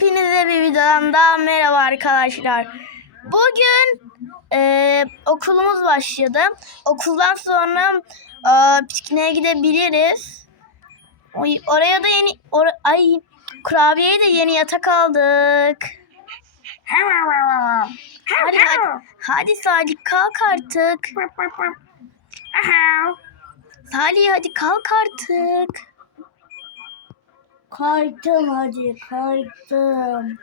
Hepinize bir videodan daha merhaba arkadaşlar. Bugün e, okulumuz başladı. Okuldan sonra e, pikniğe gidebiliriz. Oraya da yeni or- ay kurabiyeye de yeni yatak aldık. Hadi hadi, hadi Salih kalk artık. Salih hadi kalk artık. Kalktım hadi kalktım.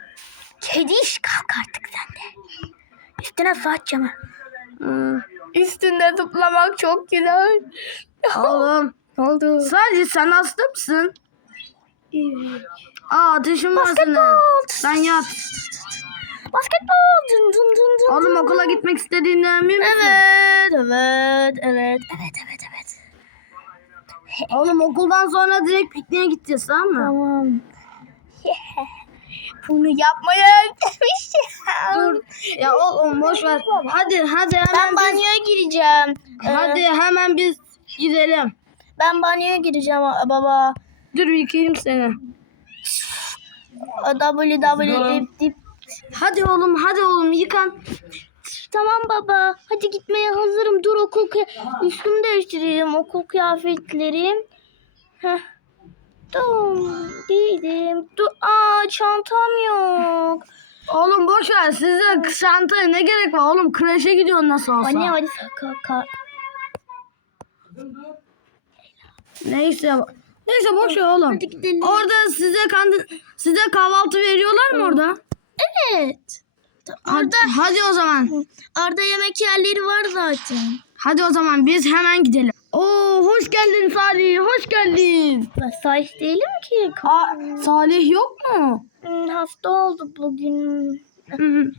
Kediş kalk artık sen de. Üstüne su atacağım. Hmm. Üstünde zıplamak çok güzel. Oğlum Ne oldu? sadece sen hasta mısın? Evet. Aa ateşin var senin. Sen yat. Basketbol. Dın dın dın dın Oğlum okula gitmek istediğinden emin misin? Evet, evet, evet, evet, evet. Oğlum okuldan sonra direkt pikniğe gideceğiz tamam mı? Tamam. Bunu yapmaya özlemişim. Dur. Ya oğlum boş ver. Hadi hadi hemen Ben biz, banyoya gireceğim. Ee, hadi hemen biz gidelim. Ben banyoya gireceğim a- baba. Dur yıkayayım seni. www dip Hadi oğlum hadi oğlum yıkan. Tamam baba. Hadi gitmeye hazırım. Dur okul üstümü değiştireyim. Okul kıyafetlerim. Heh. Dur. Giydim. Dur. Aa çantam yok. Oğlum boş ver size çantaya ne gerek var oğlum kreşe gidiyorsun nasıl olsa. Anne hadi kalk. Neyse. Neyse boş ver oğlum. Hadi gidelim. Orada size kandil, size kahvaltı veriyorlar mı orada? Evet. Orada hadi o zaman. Orada yemek yerleri var zaten. Hadi o zaman biz hemen gidelim. Oo hoş geldin Salih. Hoş geldin. Ben sahip değilim ki. Aa, Salih yok mu? Hmm, Hasta oldu bugün. Hı.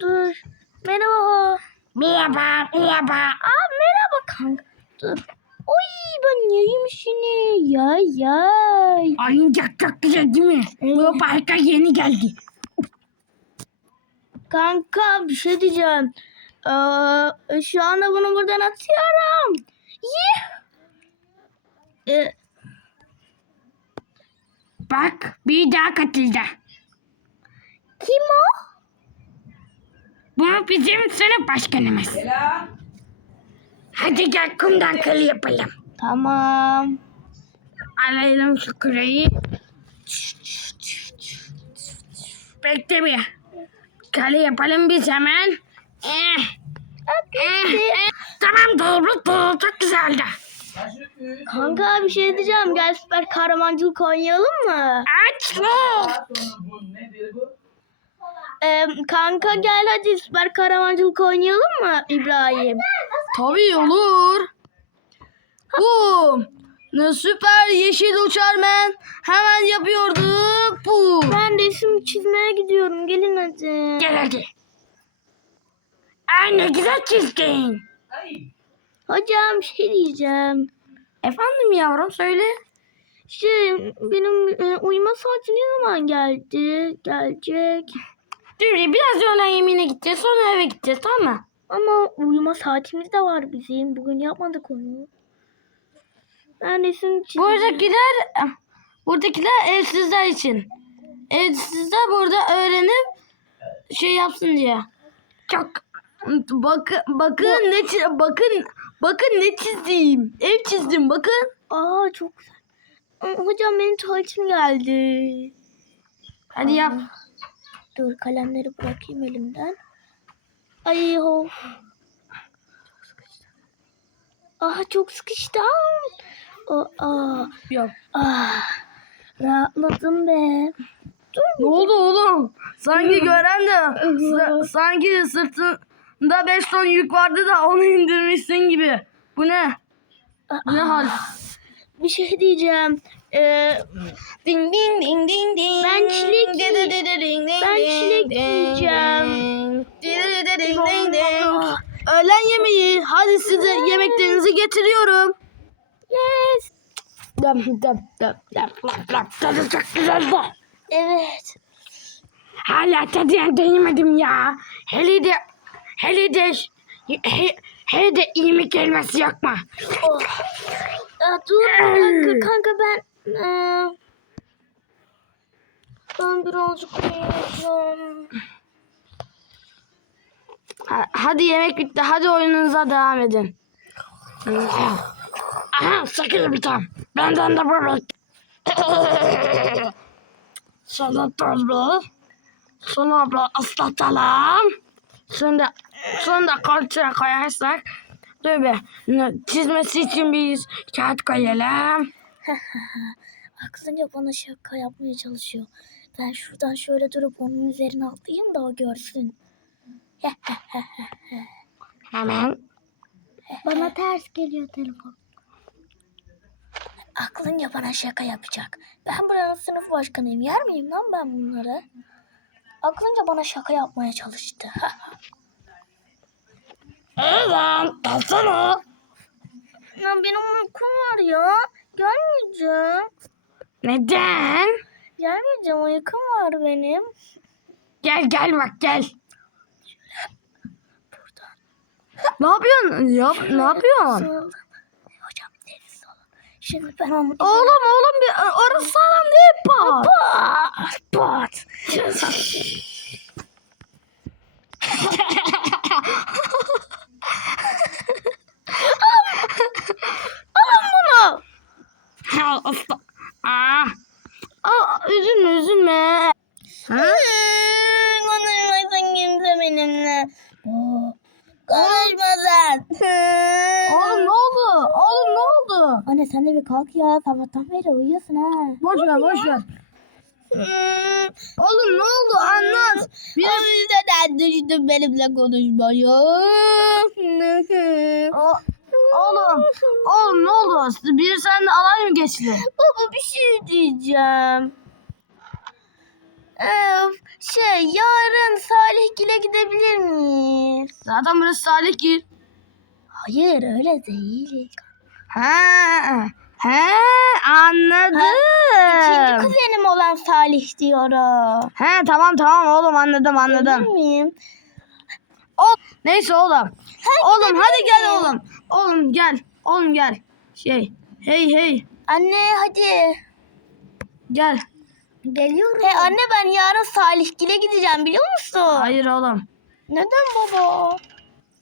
Dur. Merhaba. Merhaba, merhaba. Aa merhaba kanka. Dur. Oy ben yiyeyim seni. Yay yay. Oyuncak çok güzel değil mi? Bu parka yeni geldi. Kanka bir şey diyeceğim. Ee, şu anda bunu buradan atıyorum. Yih. Ee, Bak bir daha katıldı. kim o? Bu bizim sınıf başkanımız. Hadi gel kumdan kıl yapalım. Tamam. Alalım şu küreği. Bekle bir. Kale yapalım biz hemen. Eh. Eh, eh. Tamam doğru doğru çok güzeldi. Kanka bir şey diyeceğim. Gel süper kahramancılık oynayalım mı? Açlı. Ee, kanka gel hadi süper kahramancılık oynayalım mı İbrahim? Tabii olur. Bu. Ne süper yeşil uçarmen. Hemen yapıyorduk bu. Ben resim çizmeye gidiyorum. Gelin hadi. Gel hadi. Ay ne güzel çizdin. Hocam bir şey diyeceğim. Efendim yavrum söyle. Şey benim e, uyuma saati ne zaman geldi? Gelecek. Dur biraz öğlen yemeğine gideceğiz sonra eve gideceğiz tamam mı? Ama uyuma saatimiz de var bizim. Bugün yapmadık onu. Resim çizeceğim. Buradakiler buradakiler evsizler için. Evsizler burada öğrenip şey yapsın diye. Çok bakın bakın ne çi- bakın bakın ne çizdim. Ev çizdim bakın. Aa çok güzel. Aa, Hocam benim tuvaletim geldi. Hadi yap. Dur kalemleri bırakayım elimden. Ay of. Ah çok sıkıştım. Aa, aa, Yap. ah. Rahatladım be. Ne oldu oğlum? Sanki gören de sa- sanki sırtında 5 ton yük vardı da onu indirmişsin gibi. Bu ne? Bu ne hal? Bir şey diyeceğim. Ee, Ding ding ding ding ding. Ben çilek yiy- Ben çilek yiyeceğim. Ah, Öğlen yemeği. Hadi size yemeklerinizi getiriyorum. yes. Dam dam dam lap lap tadı çok güzeldi. Evet. Hala tadına değmedim ya. Hele de hele de he, hele de iyilik elması yok mu? Oh. Aa, dur kanka kanka ben ee, Ben birazcık uyuyacağım. Ha- Hadi yemek bitti. Hadi oyununuza devam edin. Aha sakın bir tane. Benden de bebek. Sana tozlu. Sonra abla ıslatalım. Sonra, sonra koltuğa koyarsak. Be. Çizmesi için bir kağıt koyalım. Aklınca bana şaka yapmaya çalışıyor. Ben şuradan şöyle durup onun üzerine atlayayım da o görsün. Hemen. Bana ters geliyor telefon. Aklınca bana şaka yapacak. Ben buranın sınıf başkanıyım. Yer miyim lan ben bunları? Aklınca bana şaka yapmaya çalıştı. Eren kalsana. ya benim uykum var ya. Gelmeyeceğim. Neden? Gelmeyeceğim. Uykum var benim. Gel gel bak gel. Ne yapıyorsun? Yap, ne yapıyorsun? Şimdi ben onu... Oğlum oğlum bir orası sağlam değil pat. Pat! Pat! Alın bunu! Usta. Aa. Aa, üzülme üzülme. Ha? Konuşmasın kimse benimle. Konuşmasın. Oğlum ne oldu? Oğlum ne oldu? Anne kalk ya. Sabahtan beri uyuyorsun ha. Boş ver boş ver. Oğlum ne oldu anlat. Bir O yüzden düştüm benimle konuşmayı. O, oğlum, oğlum ne oldu? Bir seninle alay mı geçti? Baba bir şey diyeceğim. Öf, şey yarın Salihgil'e gidebilir miyiz? Zaten burası Salih gir. Hayır öyle değil. Ha, he anladım. İkinci kuzenim olan Salih diyorum. He tamam tamam oğlum anladım anladım. miyim? O, neyse oğlum. oğlum hadi gel oğlum. Oğlum gel. Oğlum gel. Şey. Hey hey. Anne hadi. Gel. Geliyorum. He anne ben yarın Salihgil'e gideceğim biliyor musun? Hayır oğlum. Neden baba?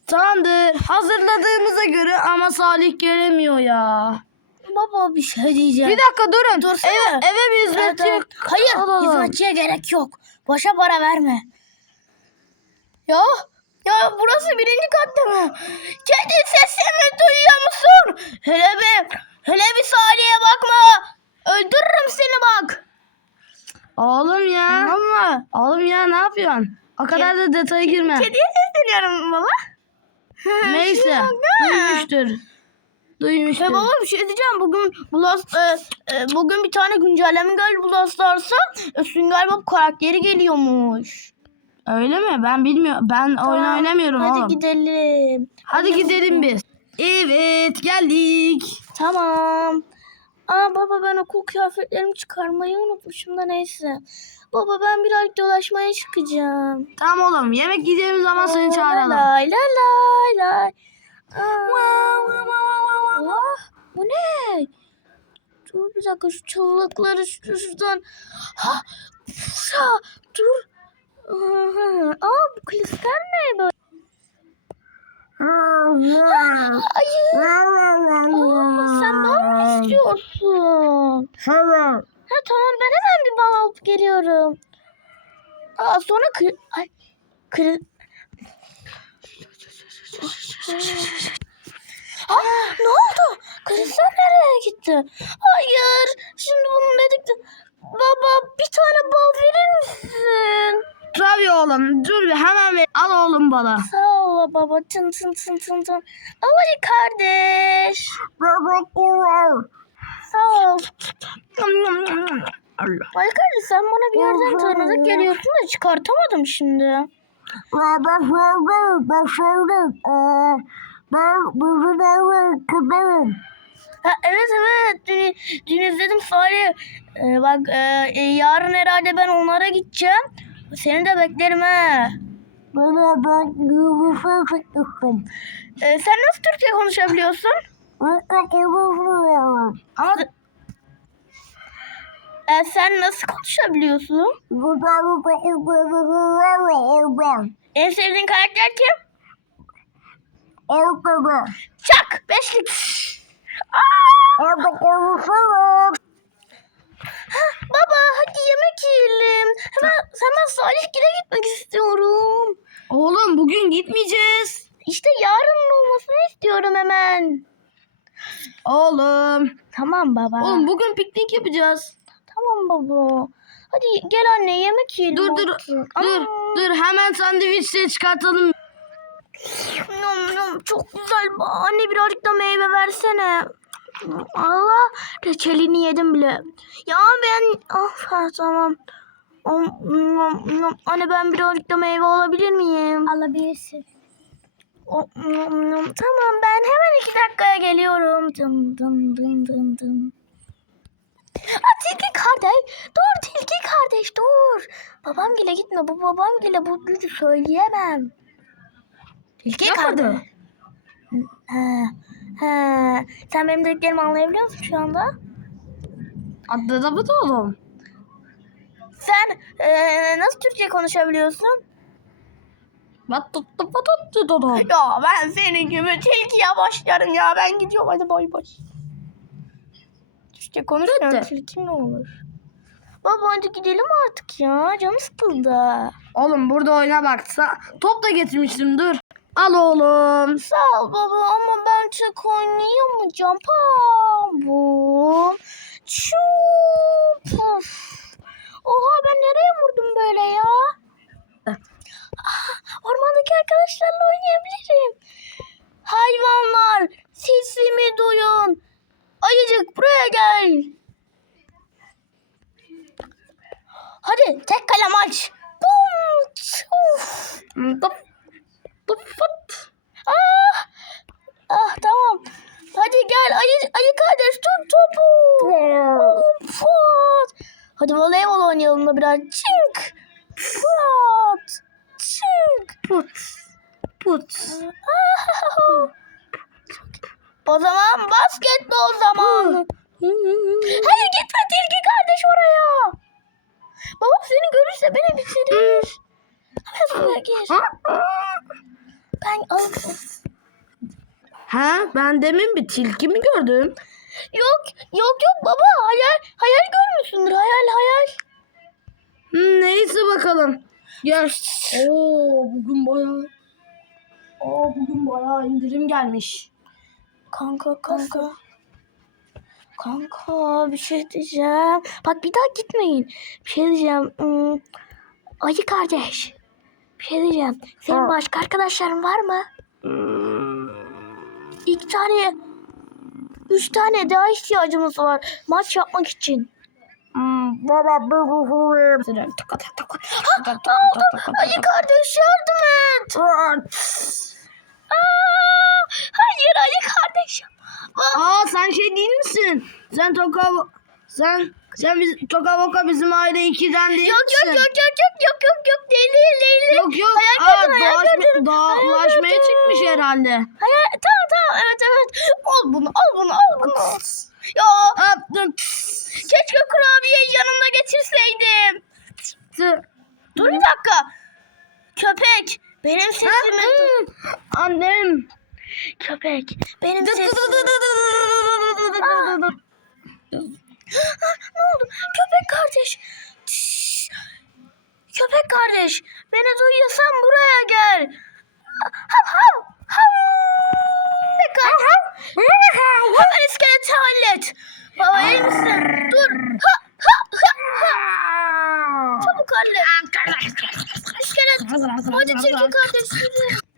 Tamamdır. Hazırladığımıza göre ama Salih gelemiyor ya. Baba bir şey diyeceğim. Bir dakika durun. Dursana. Eve, eve bir hizmetçi. Evet, evet. Hayır alalım. hizmetçiye gerek yok. Boşa para verme. Ya ya burası birinci katta mı? Kendi sesimi duyuyor musun? Hele bir, hele bir Salih'e bakma. Öldürürüm seni bak. Oğlum ya. Mı? Oğlum ya ne yapıyorsun? O kadar da detaya girme. Kediye sesleniyorum baba. Neyse. Duymuştur. Duymuştur. He baba bir şey diyeceğim. Bugün Blast, e, e, bugün bir tane güncelleme geldi Blast Stars'a. E, Sünger Bob karakteri geliyormuş. Öyle mi? Ben bilmiyorum. Ben oyun Tamam, oynamıyorum Hadi oğlum. gidelim. Hadi gidelim biz. Evet geldik. Tamam. Aa baba ben okul kıyafetlerimi çıkarmayı unutmuşum da neyse. Baba ben biraz dolaşmaya çıkacağım. Tamam oğlum yemek yiyeceğimiz zaman seni çağıralım. Lay lay lay lay. Aa, Ah, bu ne? Dur bir dakika şu çalılıkları şu- şuradan. Ha, Fuşa, dur. Aa bu kristal ne böyle? Hayır. Aa, sen bal mı istiyorsun? Ha tamam ben hemen bir bal alıp geliyorum. Aa sonra kır... Ay, kır... Aa, ne oldu? Kristal nereye gitti? Hayır. Şimdi bunu dedik de... Baba bir tane bal verir misin? Tabii oğlum. Dur bir hemen ver. Al oğlum bana. Sağ ol baba. Tın tın tın tın tın. Ama kardeş. Sağ ol. Allah. Ay kardeş sen bana bir yerden tanıdık geliyorsun da çıkartamadım şimdi. Ha, evet evet dün, dün izledim Salih. Ee, bak e, e, yarın herhalde ben onlara gideceğim. Seni de beklerim ha. Ee, sen nasıl Türkçe konuşabiliyorsun? Ama E, sen nasıl konuşabiliyorsun? En sevdiğin karakter kim? Çak. Beşlik. Baba hadi yemek yiyelim. Hemen, hemen Salih Gil'e gitmek istiyorum. Oğlum bugün gitmeyeceğiz. İşte yarın olmasını istiyorum hemen. Oğlum. Tamam baba. Oğlum bugün piknik yapacağız. Tamam baba. Hadi gel anne yemek yiyelim. Dur dur artık. dur Aa, dur hemen sandviçleri çıkartalım. Nom nom çok güzel. Anne birazcık da meyve versene. Allah reçelini yedim bile. Ya ben ah tamam. Anne ben birazcık da meyve alabilir miyim? Alabilirsin. Tamam ben hemen iki dakikaya geliyorum. Dım dım dım dım dım. Aa, tilki kardeş. Dur tilki kardeş dur. Babam gile gitme. Bu babam gile bu gücü söyleyemem. Tilki Ne kardeş. oldu? Sen benim dediklerimi anlayabiliyor musun şu anda? Atladı da oğlum. Sen eee, nasıl Türkçe konuşabiliyorsun? Bak tuttu tuttu tuttu. Ya ben senin gibi tilkiye başlarım ya. Ben gidiyorum hadi bay bay. Türkçe konuşmuyorum. Ne olur? Baba hadi gidelim artık ya. Canım sıkıldı. Oğlum burada oyna bak. Sa- top da getirmiştim dur. Al oğlum. Sağ ol baba ama ben çok oynayamayacağım. Pam. Çup. Oha ben nereye vurdum böyle ya? Ah, Ormandaki arkadaşlarla oynayabilirim. Hayvanlar sesimi duyun. Ayıcık buraya gel. Hadi tek kalem aç. Bum. Çuf. Top. Top fıt. Ah, ah tamam. Hadi gel ayı, ayı kardeş tut topu. Fut. Hadi voleybol oynayalım da biraz. Çink. Fut. Çink. Put. Put. Ah. O zaman basketbol zamanı. Hayır gitme tilki kardeş oraya. Babam seni görürse beni bitirir. Hemen suya gir. Ben ay, Ha ben demin bir tilki mi gördüm? Yok yok yok baba hayal hayal görmüşsündür hayal hayal. Hmm, neyse bakalım. Gel. Oo bugün bayağı. Oo bugün bayağı indirim gelmiş. Kanka kanka. Kanka bir şey diyeceğim. Bak bir daha gitmeyin. Bir şey diyeceğim. Hmm, Ayı kardeş. Bir şey diyeceğim. Senin Ha. başka arkadaşların var mı? İki tane, üç tane daha ihtiyacımız var. Maç yapmak için. Hmm, baba oldu? Ayı kardeş yardım et. Hayır ayı kardeş. Aa, sen şey değil misin? Sen Toka sen sen biz Toka Boka bizim aile ikiden değil Yok yok misin? yok yok yok yok yok yok değil değil değil. değil. Yok yok. Hayal Aa, gördüm, hayal gördüm. dağlaşmaya çıkmış herhalde. Hayal tamam tamam evet evet. Al bunu al bunu al bunu. Ya dur. keşke kurabiyeyi yanımda getirseydim. Dur bir dakika. Köpek benim sesimi Hmm, Annem. Köpek. Benim sesim. ne oldu? Köpek kardeş. Köpek kardeş. Beni duyuyorsan buraya gel. Hav hav. Hav. Ne kadar? Hemen iskeleti hallet. Baba iyi misin? Dur. Çabuk hallet. İskelet. Hadi çirkin kardeş.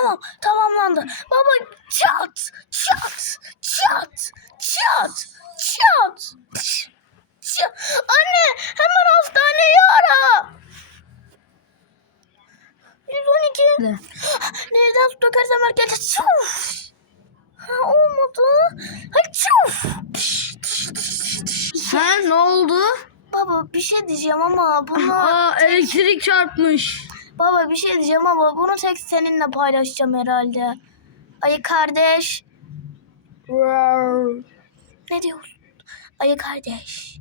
Tamam, tamamlandı. Baba çat, çat, çat, çat, çat. çat. Anne, hemen hastaneyi ara. 112. Ne? Nereden dökersem herkese çuf. Ha, olmadı. Hay çuf. Ha ne oldu? Baba bir şey diyeceğim ama bunu... Aa elektrik çarpmış. Baba bir şey diyeceğim ama bunu tek seninle paylaşacağım herhalde. Ayı kardeş. Ne diyorsun? Ayı kardeş.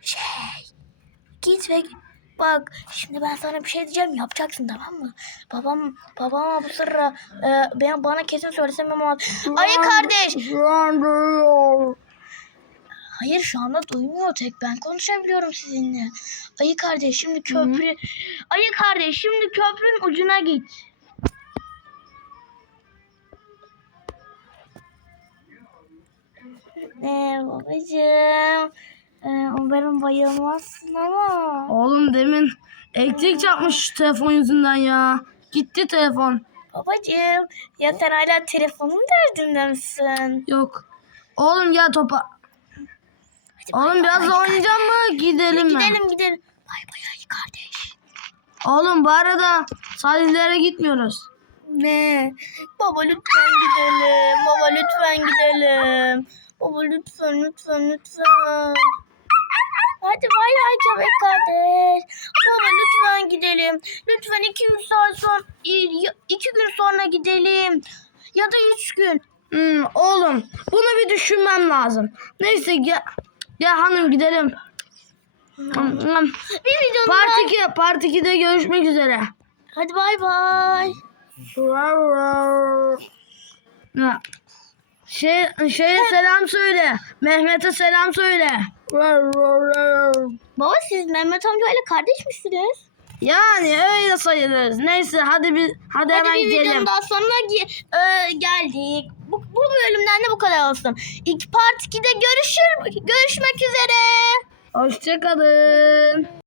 Şey. Git ve bak şimdi ben sana bir şey diyeceğim yapacaksın tamam mı? Babam babama bu sırra e, ben bana kesin söylesem ama ayı kardeş. Hayır şu anda duymuyor tek ben konuşabiliyorum sizinle. Ayı kardeş şimdi köprü Ayı kardeş şimdi köprünün ucuna git. Ee, babacığım. Ee, umarım bayılmazsın ama. Oğlum demin elektrik çarpmış şu telefon yüzünden ya. Gitti telefon. Babacığım ya sen hala telefonun derdinde misin? Yok. Oğlum gel topa. Bay Oğlum biraz da oynayacağım mı? Gidelim mi? Gidelim gidelim. Bay bay ayı kardeş. Oğlum bu arada sahillere gitmiyoruz. Ne? Baba lütfen gidelim. Baba lütfen gidelim. Baba lütfen lütfen lütfen. Hadi bay bay köpek kardeş. Baba lütfen gidelim. Lütfen iki gün saat son iki gün sonra gidelim. Ya da üç gün. Hmm, oğlum bunu bir düşünmem lazım. Neyse gel. Gel hanım gidelim. Bir videonun Part daha- 2, Part 2'de görüşmek üzere. Hadi bay bay. Ha. Şey, şeye selam söyle. Mehmet'e selam söyle. Baba siz Mehmet amcayla kardeş misiniz? Yani öyle sayılırız. Neyse hadi bir hadi, Hadi hemen bir gidelim. videonun daha sonuna ge- e, geldik. Bu, bu bölümden de bu kadar olsun. İlk part 2'de görüşür, görüşmek üzere. Hoşçakalın.